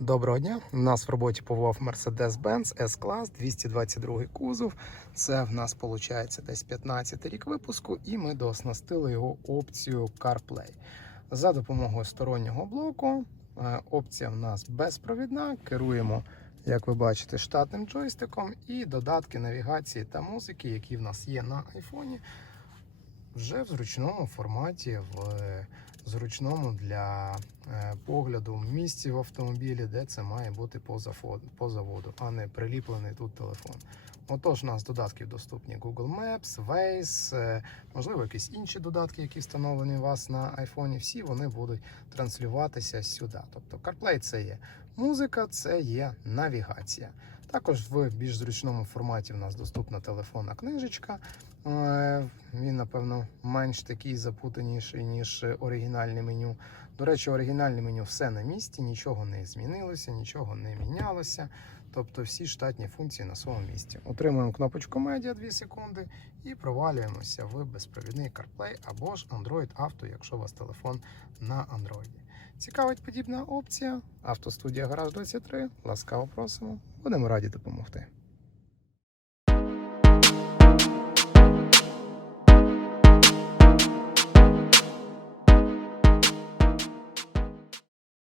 Доброго дня. У нас в роботі повов Mercedes-Benz S-Class 222 кузов. Це в нас виходить десь 15 рік випуску, і ми дооснастили його опцією CarPlay. За допомогою стороннього блоку. Е, Опція в нас безпровідна. Керуємо, як ви бачите, штатним джойстиком і додатки навігації та музики, які в нас є на айфоні, вже в зручному форматі, в зручному для е, погляду місці в автомобілі, де це має бути по заводу, а не приліплений тут телефон. Отож, у нас додатків доступні Google Maps, Waze, е, можливо, якісь інші додатки, які встановлені у вас на айфоні. Всі вони будуть транслюватися сюди. Тобто CarPlay це є музика, це є навігація. Також в більш зручному форматі в нас доступна телефонна книжечка. Е, Він, напевно, менш такий запутаніший, ніж оригінальне меню. До речі, оригінальне меню все на місці, нічого не змінилося, нічого не мінялося. Тобто всі штатні функції на своєму місці. Отримуємо кнопочку медіа 2 секунди і провалюємося в безпровідний CarPlay або ж Android Auto, якщо у вас телефон на Android. Цікавить подібна опція. Автостудія Гараж 23. Ласкаво просимо. Будемо раді допомогти.